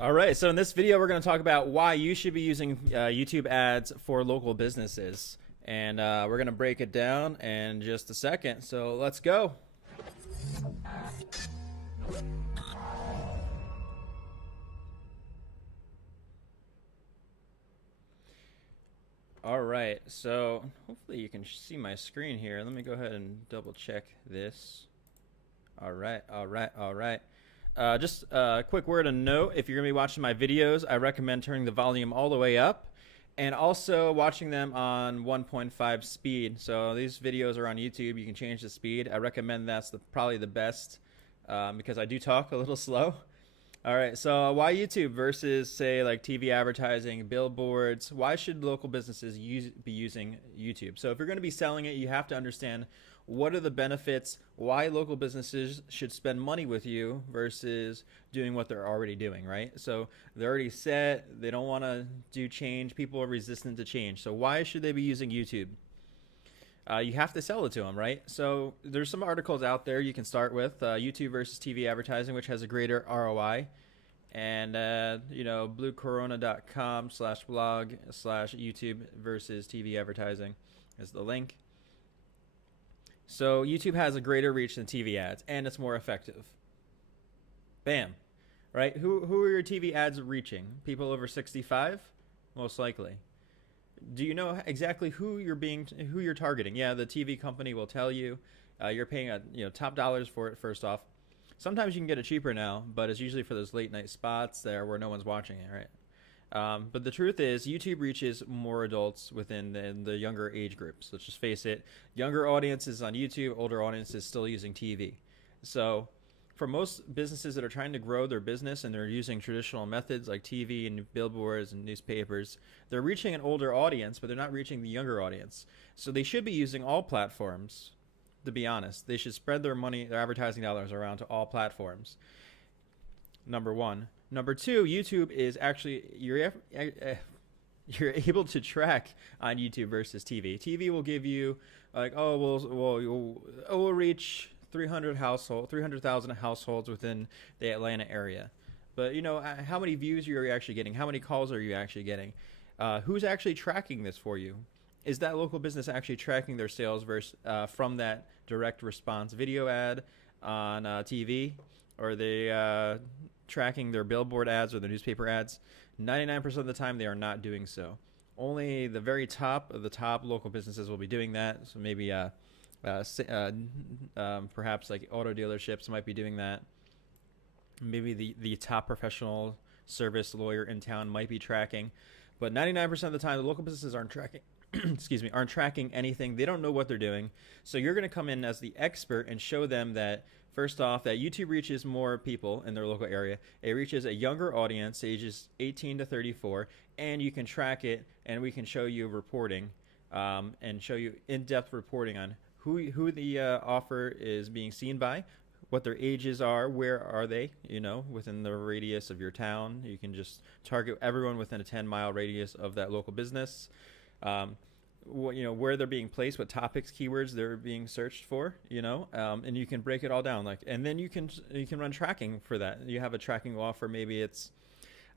All right, so in this video, we're going to talk about why you should be using YouTube ads for local businesses. And we're going to break it down in just a second. So let's go. All right, so hopefully you can see my screen here. Let me go ahead and double check this. All right. Just a quick word of note, if you're going to be watching my videos, I recommend turning the volume all the way up and also watching them on 1.5 speed. So these videos are on YouTube. You can change the speed. I recommend that's probably the best because I do talk a little slow. All right, so why YouTube versus, say, like TV advertising, billboards? Why should local businesses be using YouTube? So if you're going to be selling it, you have to understand what are the benefits, why local businesses should spend money with you versus doing what they're already doing, right? So they're already set, they don't want to do change, people are resistant to change. So why should they be using YouTube? You have to sell it to them, right? So there's some articles out there you can start with. YouTube versus TV advertising, which has a greater ROI. And, bluecorona.com/blog/YouTube versus TV advertising is the link. So YouTube has a greater reach than TV ads, and it's more effective. Bam. Right? Who are your TV ads reaching? People over 65? Most likely. Do you know exactly who you're targeting? Yeah, the TV company will tell you. You're paying top dollars for it. First off, sometimes you can get it cheaper now, but it's usually for those late night spots there where no one's watching it, right? But the truth is, YouTube reaches more adults within the younger age groups. Let's just face it, younger audiences on YouTube, older audiences still using TV. So for most businesses that are trying to grow their business and they're using traditional methods like TV and billboards and newspapers, they're reaching an older audience, but they're not reaching the younger audience. So they should be using all platforms, to be honest. They should spread their money, their advertising dollars around to all platforms. Number one. Number two, YouTube is actually, you're able to track on YouTube versus TV. TV will give you like, we'll reach 300,000 households within the Atlanta area. But how many views are you actually getting? How many calls are you actually getting? Who's actually tracking this for you? Is that local business actually tracking their sales from that direct response video ad on TV? Or are they tracking their billboard ads or their newspaper ads? 99% of the time they are not doing so. Only the very top of the top local businesses will be doing that. So maybe perhaps like auto dealerships might be doing that. Maybe the top professional service lawyer in town might be tracking. But 99% of the time the local businesses aren't tracking aren't tracking anything. They don't know what they're doing. So you're going to come in as the expert and show them that, first off, that YouTube reaches more people in their local area. It reaches a younger audience, ages 18 to 34, and you can track it, and we can show you reporting and show you in-depth reporting on who the offer is being seen by, what their ages are, where are they, within the radius of your town. You can just target everyone within a 10-mile radius of that local business. Where they're being placed, what topics, keywords they're being searched for, and you can break it all down. And then you can run tracking for that. You have a tracking offer. Maybe it's,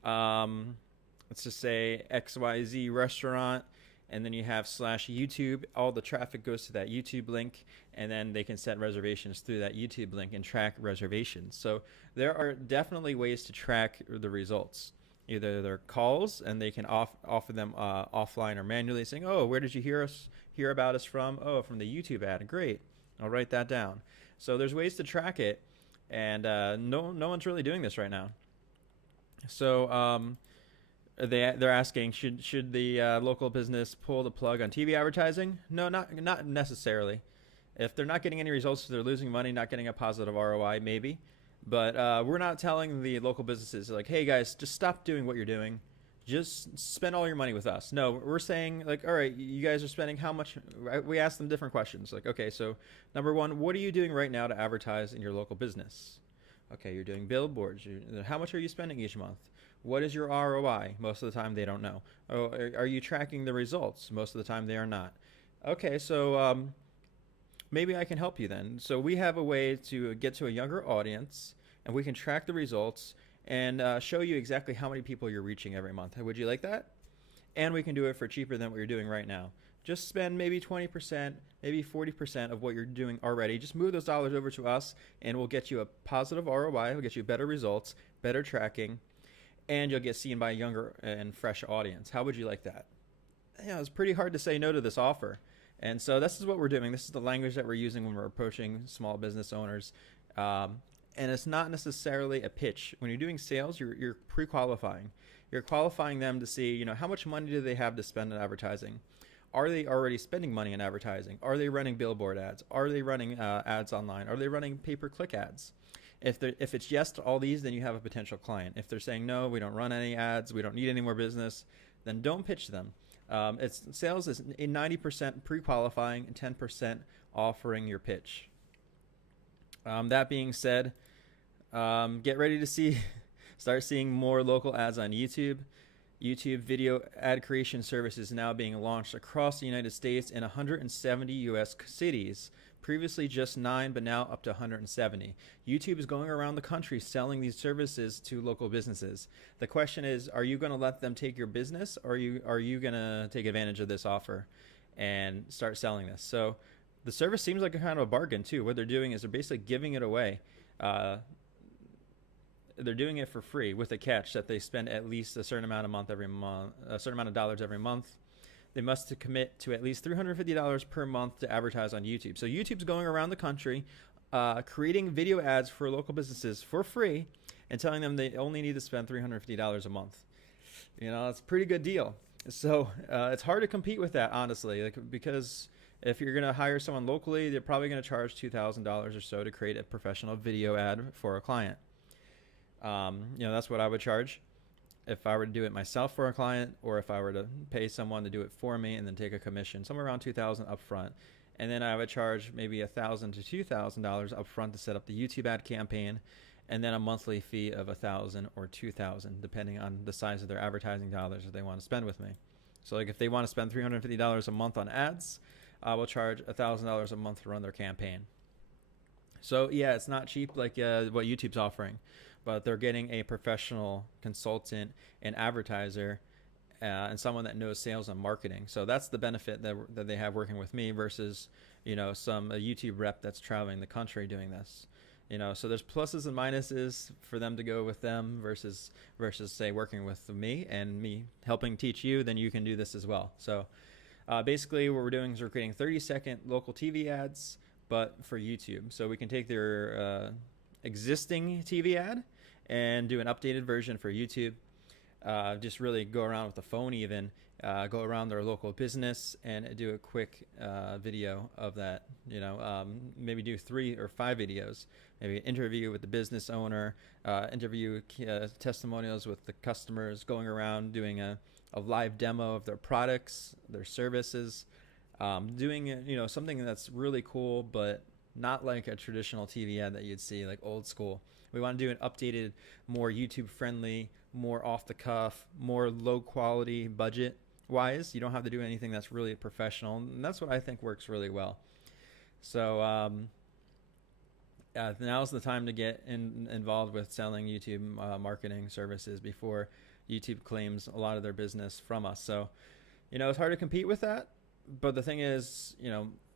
let's just say XYZ restaurant, and then you have /YouTube. All the traffic goes to that YouTube link, and then they can set reservations through that YouTube link and track reservations. So there are definitely ways to track the results. Either their calls, and they can offer them offline or manually, saying, "Oh, where did you hear about us from? Oh, from the YouTube ad. Great, I'll write that down." So there's ways to track it, and no one's really doing this right now. So they're asking, should the local business pull the plug on TV advertising? No, not necessarily. If they're not getting any results, if they're losing money, not getting a positive ROI, maybe. But we're not telling the local businesses, like, hey, guys, just stop doing what you're doing. Just spend all your money with us. No, we're saying, like, all right, you guys are spending how much? We ask them different questions. Like, okay, so number one, what are you doing right now to advertise in your local business? Okay, you're doing billboards. How much are you spending each month? What is your ROI? Most of the time, they don't know. Oh, are you tracking the results? Most of the time, they are not. Okay, so maybe I can help you then. So we have a way to get to a younger audience, and we can track the results, and show you exactly how many people you're reaching every month. Would you like that? And we can do it for cheaper than what you're doing right now. Just spend maybe 20%, maybe 40% of what you're doing already. Just move those dollars over to us, and we'll get you a positive ROI. We'll get you better results, better tracking, and you'll get seen by a younger and fresh audience. How would you like that? Yeah, it's pretty hard to say no to this offer. And so this is what we're doing. This is the language that we're using when we're approaching small business owners. And it's not necessarily a pitch. When you're doing sales, you're pre-qualifying. You're qualifying them to see, how much money do they have to spend on advertising? Are they already spending money on advertising? Are they running billboard ads? Are they running ads online? Are they running pay-per-click ads? If it's yes to all these, then you have a potential client. If they're saying, no, we don't run any ads, we don't need any more business, then don't pitch them. Sales is 90% pre-qualifying and 10% offering your pitch. That being said, get ready to start seeing more local ads on YouTube. YouTube video ad creation service is now being launched across the United States in 170 U.S. cities. Previously just 9, but now up to 170. YouTube is going around the country selling these services to local businesses. The question is, are you going to let them take your business, or are you going to take advantage of this offer and start selling this? So the service seems like a kind of a bargain too. What they're doing is they're basically giving it away. They're doing it for free with a catch that they spend at least a certain amount of dollars every month. They must commit to at least $350 per month to advertise on YouTube. So YouTube's going around the country, creating video ads for local businesses for free and telling them they only need to spend $350 a month. It's a pretty good deal. So it's hard to compete with that, honestly, because if you're going to hire someone locally, they're probably going to charge $2,000 or so to create a professional video ad for a client. That's what I would charge if I were to do it myself for a client, or if I were to pay someone to do it for me and then take a commission, somewhere around $2,000 up front. And then I would charge maybe $1,000 to $2,000 up front to set up the YouTube ad campaign, and then a monthly fee of $1,000 or $2,000, depending on the size of their advertising dollars that they want to spend with me. So like if they want to spend $350 a month on ads, I will charge $1,000 a month to run their campaign. So yeah, it's not cheap like what YouTube's offering, but they're getting a professional consultant and advertiser and someone that knows sales and marketing. So that's the benefit that they have working with me versus, some YouTube rep that's traveling the country doing this. So there's pluses and minuses for them to go with them versus say working with me and me helping teach you. Then you can do this as well. So basically what we're doing is we're creating 30-second local TV ads, but for YouTube. So we can take their existing TV ad and do an updated version for YouTube. Just really go around with the phone even, go around their local business and do a quick video of that, maybe do 3 or 5 videos, maybe an interview with the business owner, interview testimonials with the customers, going around doing a live demo of their products, their services, doing something that's really cool, but not like a traditional TV ad that you'd see, like old school. We want to do an updated, more YouTube friendly, more off the cuff, more low quality budget wise. You don't have to do anything that's really professional, and that's what I think works really well. So now's the time to get involved with selling YouTube marketing services before YouTube claims a lot of their business from us. So it's hard to compete with that, but the thing is,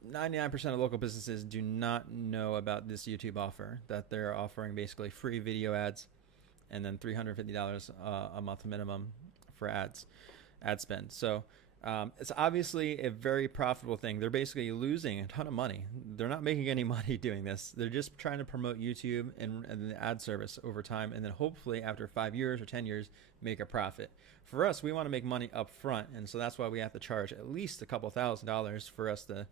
99% of local businesses do not know about this YouTube offer, that they're offering basically free video ads and then $350 a month minimum for ad spend. So it's obviously a very profitable thing. They're basically losing a ton of money. They're not making any money doing this. They're just trying to promote YouTube and the ad service over time, and then hopefully after 5 years or 10 years make a profit. For us, we want to make money up front, and so that's why we have to charge at least a couple $1,000s for us to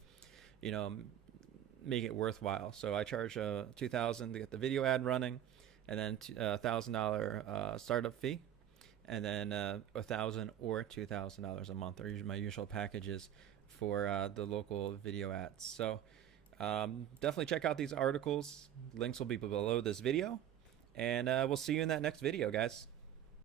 make it worthwhile. So I charge $2,000 to get the video ad running, and then $1,000 startup fee, and then $1,000 or $2,000 a month are usually my usual packages for the local video ads. So definitely check out these articles. Links will be below this video, and we'll see you in that next video, guys.